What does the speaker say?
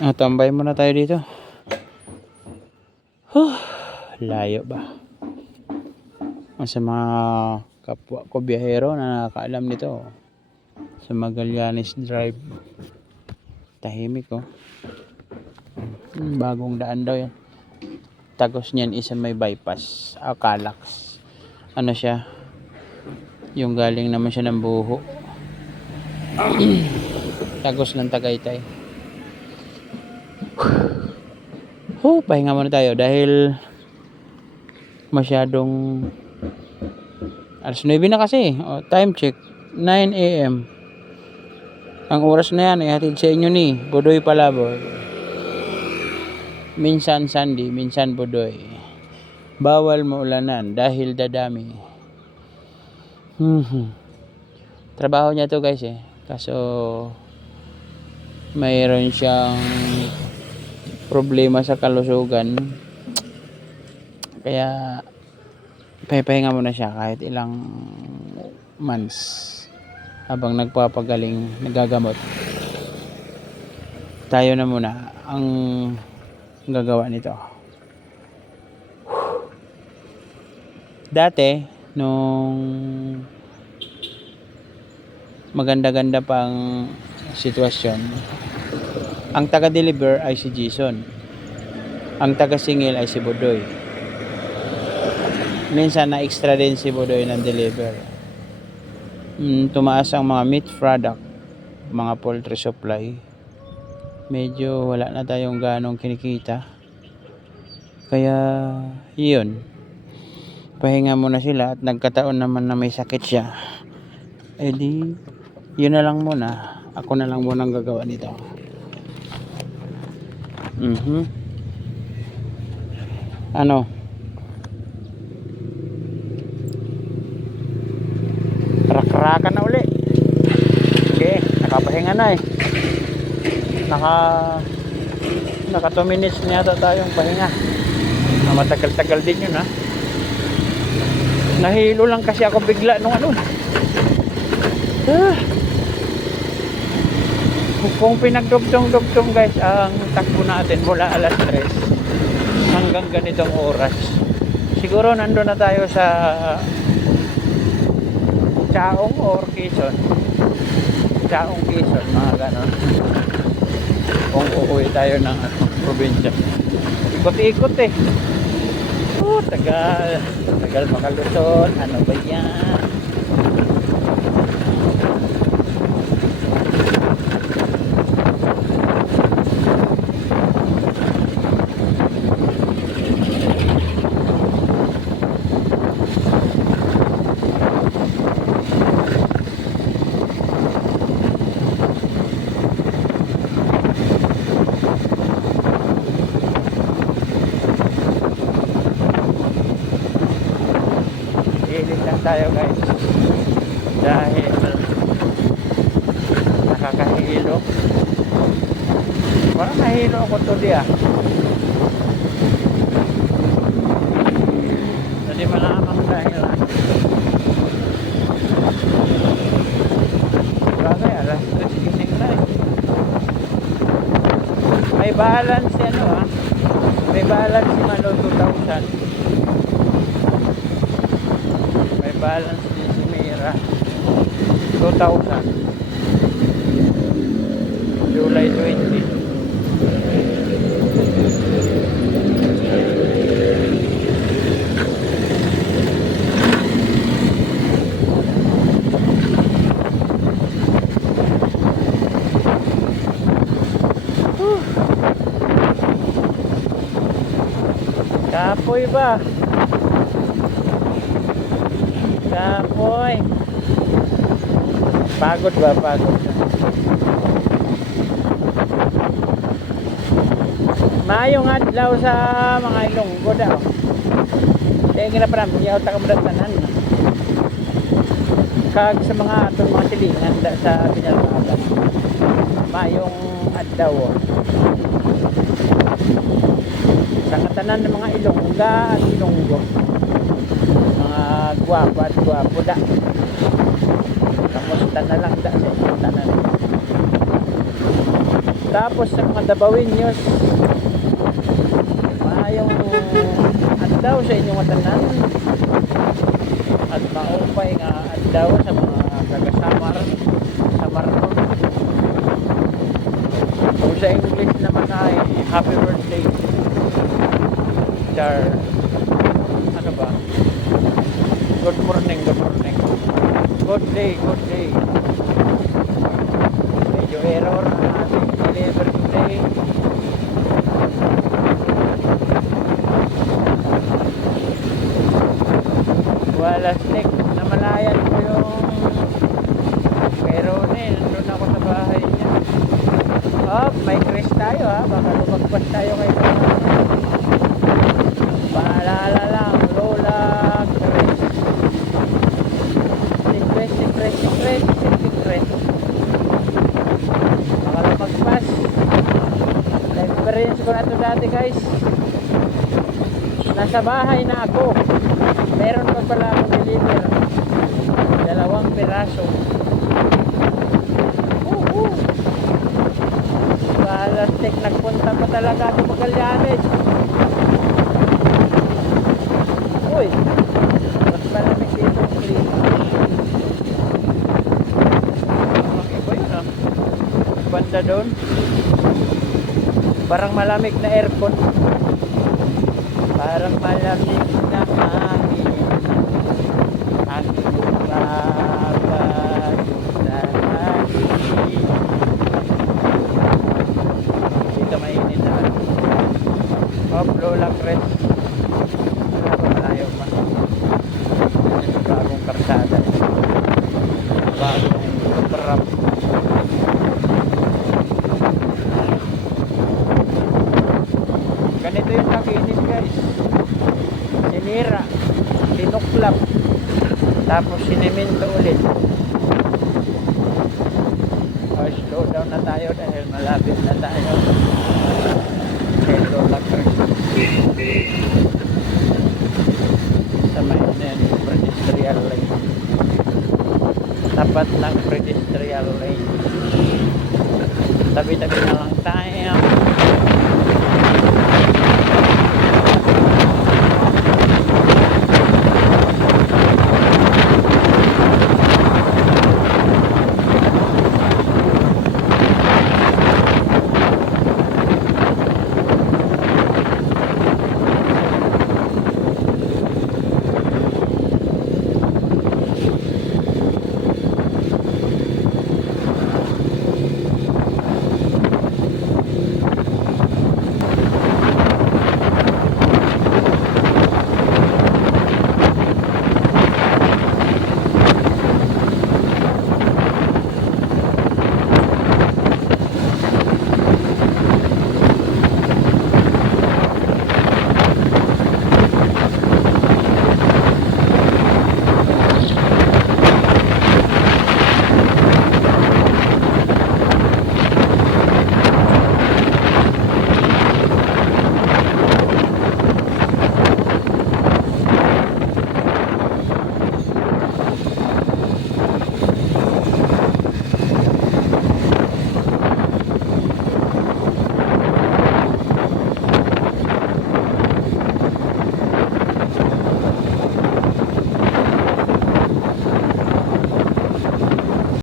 Tambay muna tayo dito. Layo ba? Sa mga kapwa ko biyahero na nakakaalam nito, sa Magallanes Drive, tahimik oh. Bagong daan daw yan. Tagos niyan isa may bypass, Calax. Ano siya? Yung galing naman siya ng Buho. Tagos ng Tagaytay. Pahinga muna tayo dahil masyadong alas 9 na kasi. Time check 9 AM. Ang oras na yan ihatid sa inyo ni Budoy Palaboy. Minsan Sunday, minsan Budoy. Bawal maulanan dahil dadami. Trabaho niya to guys kaso mayroon siyang problema sa kalusugan, kaya pahinga muna siya kahit ilang months habang nagpapagaling, nagagamot. Tayo na muna ang gagawa nito. Dati nung maganda-ganda pang sitwasyon, ang taga-deliver ay si Jason, ang taga-singil ay si Budoy. Minsan na extra din si Budoy ng deliver. Tumaas ang mga meat product, mga poultry supply. Medyo wala na tayong ganong kinikita, kaya yun, pahinga muna sila. At nagkataon naman na may sakit siya, edi yun na lang muna, ako na lang muna ang gagawa nito. Ano? Rakrakan na uli. Okay, nakapahinga na Naka 2 minutes na yata tayong pahinga. Matagal-tagal din yun Nahilo lang kasi ako bigla nung kung pinagdugtong-dugtong guys ang takbo natin mula alas 3 hanggang ganitong oras, siguro nandun na tayo sa Chaong or Quezon, mga ganon, kung uuwi tayo ng probinsya. Ikot-ikot tagal makalusot. Ano ba yan? Tayo guys dahil nakakahilo. Parang nahilo ako tuloy hindi malamang dahil bagay alas 3 gising na may balance may balance si Malo 2000. Balance din si Mira 2000 July 20. Kapoy ba? Kapoy. Pagod ba? Pagod. Mayong adlaw sa mga Ilonggo daw. Kaya ginaparam, yaw takamudatanan. Kag sa mga atong mga silingan sa pinalakasan. Mayong adlaw. Sa katanan ng mga Ilongga at Ilonggo. Mga guwapo at guwapo da. Kamusta na lang da sa inyo tanan. Tapos sa mga Dabawenyos, maayong adlaw sa inyong tanan at maupay nga adlaw sa mga taga-Samar, Samarnon. Kung sa English naman ay happy birthday. Char, ano ba? Good morning, good morning. Good day, good day. Medyo error ang ating deliver today. Wala stick, namalayan ko yung kay Ronnie. Nandun ako sa bahay niya. Oh, may Chris tayo ha. Baka lumagpas tayo kay Ronnie. Paalala lang, Lola Chris. Si Chris. Baka lumagpas. Na-experience ko na ito dati guys. Nasa bahay na ako. Meron pa pala akong deliver. 2 piraso. Balastik, nagpunta pa talaga ako Magallanes. Uy, mas malamig dito ang klima. Iba yun ah. Banda doon. Parang malamig na aircon. Parang malamig na hangin. Ang lumabag sa hangin. Dito mainit na. Oh, Lola Chris. Wala pa tayo pa. Yan yung bagong karsada. Bagong perap. Ganito yung nakinis guys. Sinira, tinuklap, tapos sinemento ulit. Slow down na tayo dahil malapit na tayo. Hello lang sa may pedestrian lane. Tapat ng pedestrian lane. Tabi-tabi ng